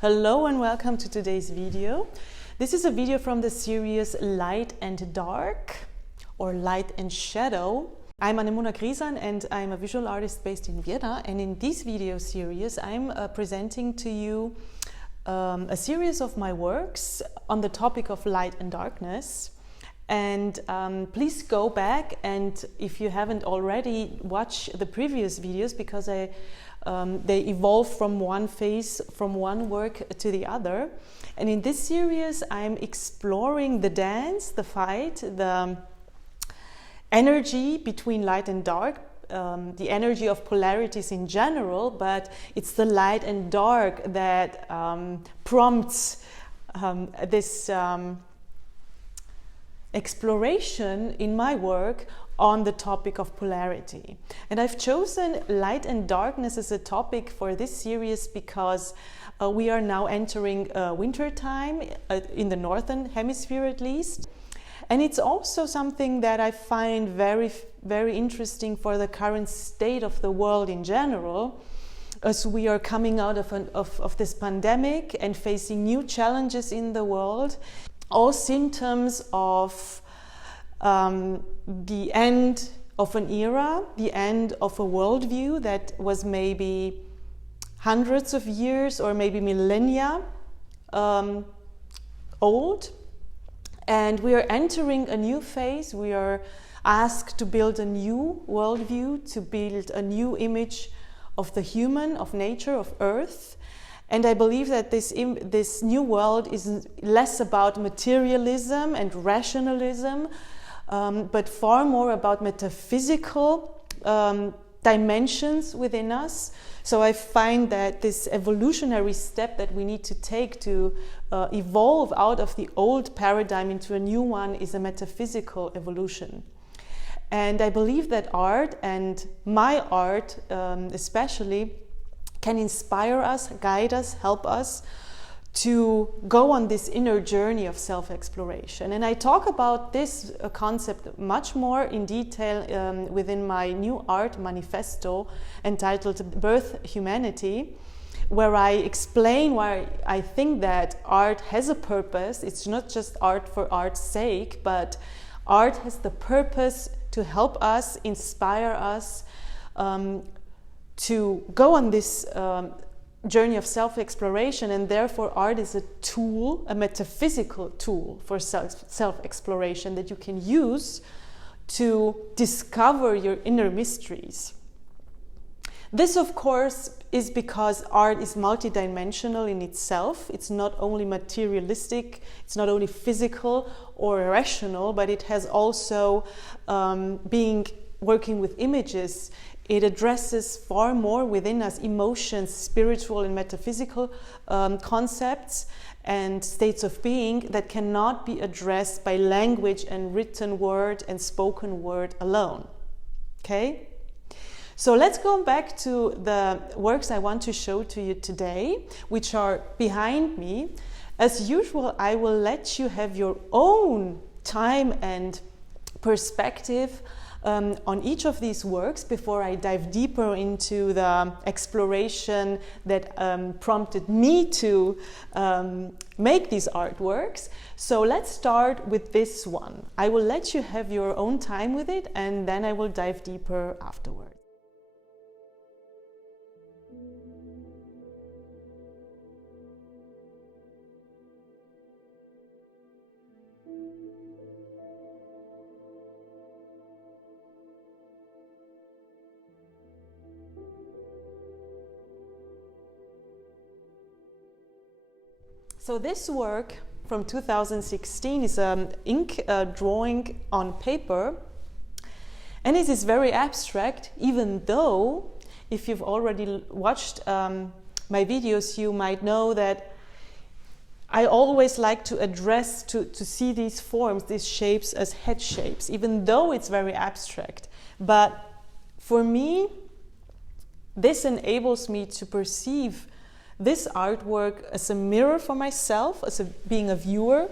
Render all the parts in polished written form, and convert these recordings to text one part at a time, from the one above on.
Hello and welcome to today's video. This is a video from the series Light and Dark, or Light and Shadow. I'm Anemona Grisan and I'm a visual artist based in Vienna, and in this video series I'm presenting to you a series of my works on the topic of light and darkness. And please go back, and if you haven't already, watch the previous videos, because they evolve from one phase, from one work to the other. And in this series I'm exploring the dance, the fight, the energy between light and dark, the energy of polarities in general, but it's the light and dark that prompts this exploration in my work on the topic of polarity. And I've chosen light and darkness as a topic for this series because we are now entering winter time in the northern hemisphere, at least. And it's also something that I find very, very interesting for the current state of the world in general, as we are coming out of this pandemic and facing new challenges in the world. All symptoms of the end of an era, the end of a worldview that was maybe hundreds of years or maybe millennia old. And we are entering a new phase. We are asked to build a new worldview, to build a new image of the human, of nature, of Earth. And I believe that this new world is less about materialism and rationalism, but far more about metaphysical dimensions within us. So I find that this evolutionary step that we need to take to evolve out of the old paradigm into a new one is a metaphysical evolution. And I believe that art, and my art especially, can inspire us, guide us, help us to go on this inner journey of self-exploration. And I talk about this concept much more in detail within my new art manifesto entitled Bearthumanity, where I explain why I think that art has a purpose. It's not just art for art's sake, but art has the purpose to help us, inspire us, to go on this journey of self-exploration, and therefore art is a tool, a metaphysical tool for self-exploration that you can use to discover your inner mysteries. This, of course, is because art is multidimensional in itself. It's not only materialistic, it's not only physical or rational, but it has also working with images. It addresses far more within us emotions, spiritual and metaphysical concepts and states of being that cannot be addressed by language and written word and spoken word alone. Okay? So let's go back to the works I want to show to you today, which are behind me. As usual, I will let you have your own time and perspective on each of these works before I dive deeper into the exploration that prompted me to make these artworks. So let's start with this one. I will let you have your own time with it, and then I will dive deeper afterwards. So this work from 2016 is an ink drawing on paper, and it is very abstract, even though if you've already watched my videos, you might know that I always like to address, to see these forms, these shapes as head shapes, even though it's very abstract. But for me, this enables me to perceive this artwork as a mirror for myself, as being a viewer.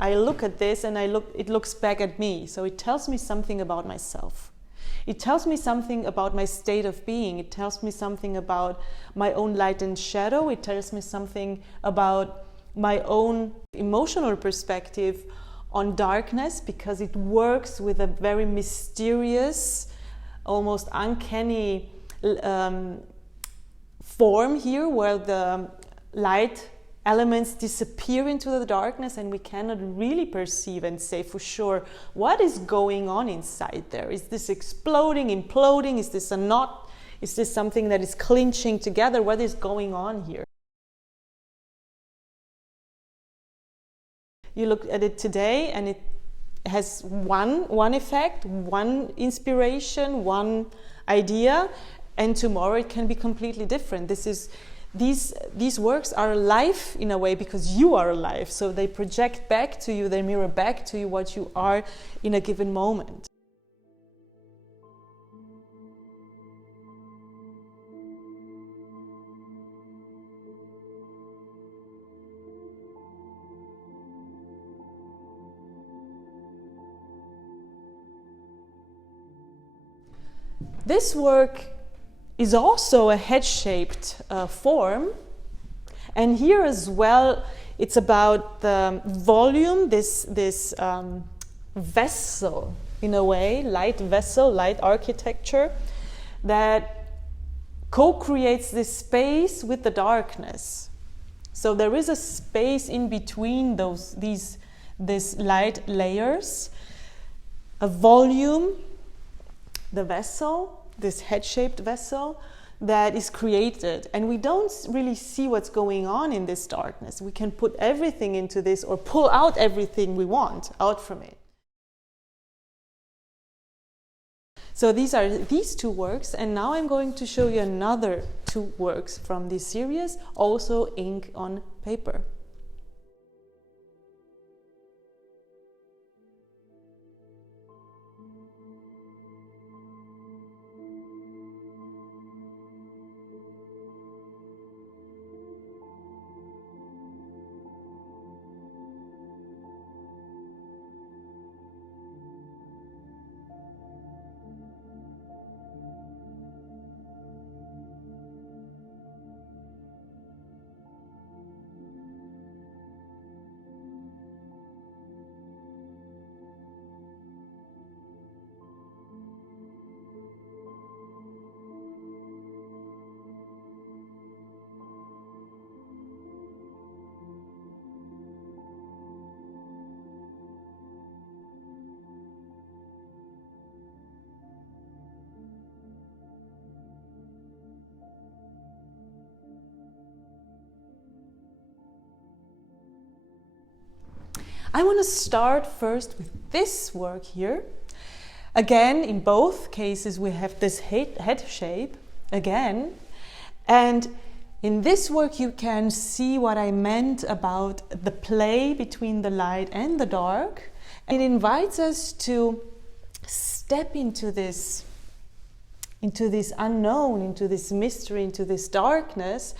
I look at this and it looks back at me, so it tells me something about myself. It tells me something about my state of being. It tells me something about my own light and shadow. It tells me something about my own emotional perspective on darkness, because it works with a very mysterious, almost uncanny form here, where the light elements disappear into the darkness and we cannot really perceive and say for sure what is going on inside there. Is this exploding, imploding? Is this a knot? Is this something that is clinching together? What is going on here? You look at it today and it has one effect, one inspiration, one idea, and tomorrow it can be completely different. These works are alive in a way because you are alive, so they project back to you, they mirror back to you what you are in a given moment. This work is also a head-shaped form, and here as well it's about the volume, this vessel in a way, light vessel, light architecture that co-creates this space with the darkness. So there is a space in between these light layers, a volume, the vessel, this head-shaped vessel that is created, and we don't really see what's going on in this darkness. We can put everything into this or pull out everything we want out from it. So these are these two works, and now I'm going to show you another two works from this series, also ink on paper. I want to start first with this work here. Again, in both cases we have this head shape again, and in this work you can see what I meant about the play between the light and the dark. It invites us to step into this unknown, into this mystery, into this darkness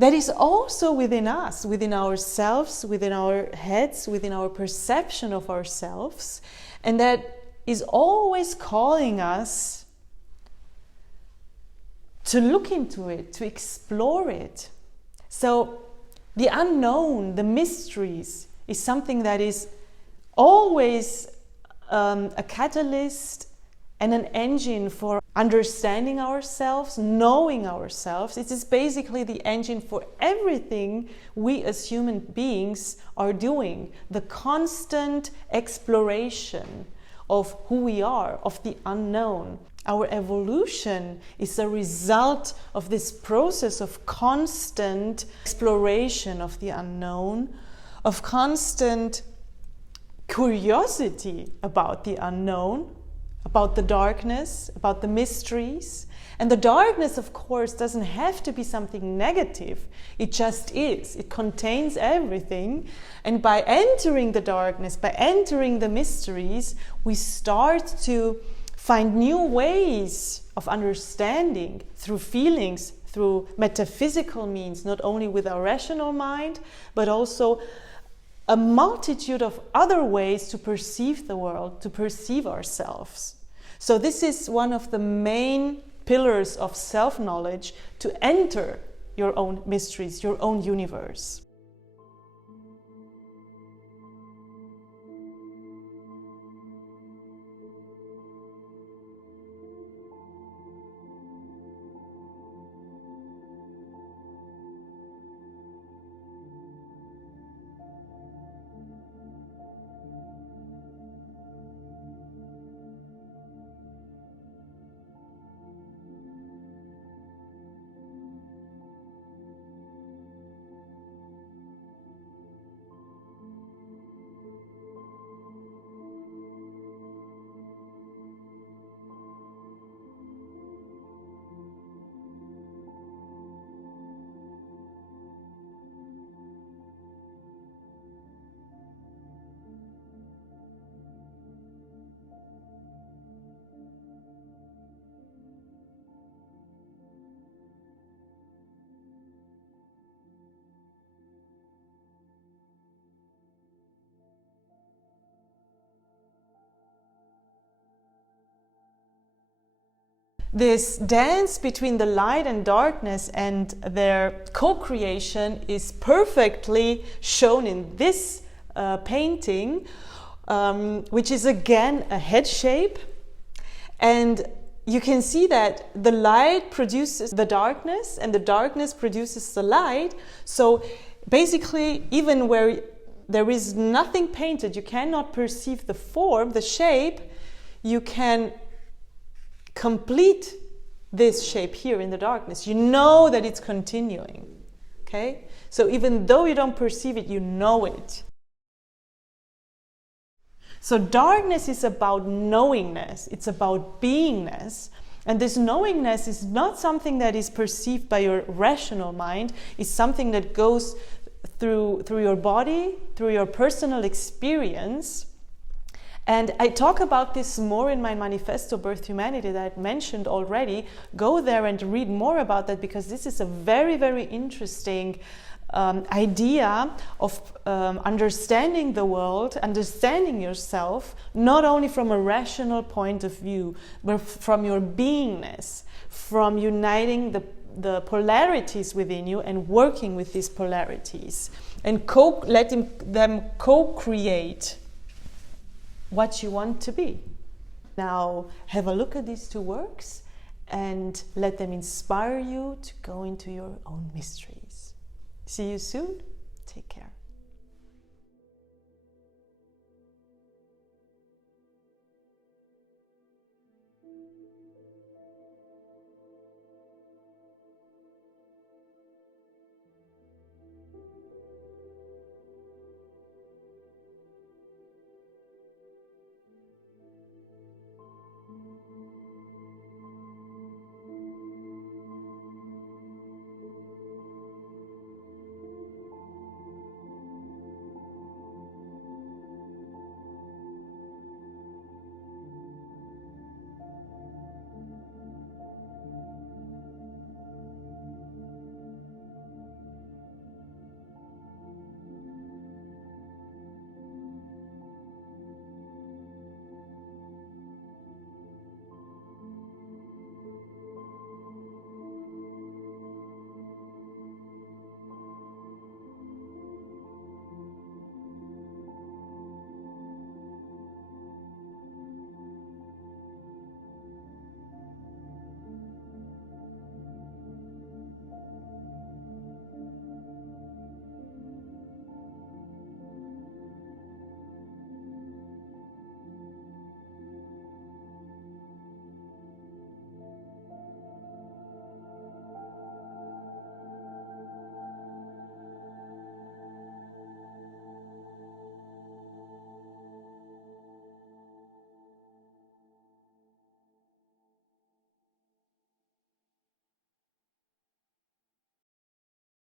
that is also within us, within ourselves, within our heads, within our perception of ourselves, and that is always calling us to look into it, to explore it. So the unknown, the mysteries, is something that is always a catalyst and an engine for understanding ourselves, knowing ourselves. It is basically the engine for everything we as human beings are doing. The constant exploration of who we are, of the unknown. Our evolution is a result of this process of constant exploration of the unknown, of constant curiosity about the unknown, about the darkness, about the mysteries. And the darkness, of course, doesn't have to be something negative. It just is. It contains everything. And by entering the darkness, by entering the mysteries, we start to find new ways of understanding through feelings, through metaphysical means, not only with our rational mind, but also a multitude of other ways to perceive the world, to perceive ourselves. So this is one of the main pillars of self-knowledge, to enter your own mysteries, your own universe. This dance between the light and darkness and their co-creation is perfectly shown in this painting, which is again a head shape. And you can see that the light produces the darkness and the darkness produces the light. So basically, even where there is nothing painted, you cannot perceive the form, the shape, you can complete this shape here in the darkness. You know that it's continuing. Okay? So even though you don't perceive it, you know it. So darkness is about knowingness, it's about beingness. And this knowingness is not something that is perceived by your rational mind, it's something that goes through your body, through your personal experience. And I talk about this more in my Manifesto, Bearthumanity, that I mentioned already. Go there and read more about that, because this is a very, very interesting idea of understanding the world, understanding yourself, not only from a rational point of view, but from your beingness, from uniting the polarities within you and working with these polarities and letting them co-create what you want to be. Now have a look at these two works and let them inspire you to go into your own mysteries. See you soon. Take care.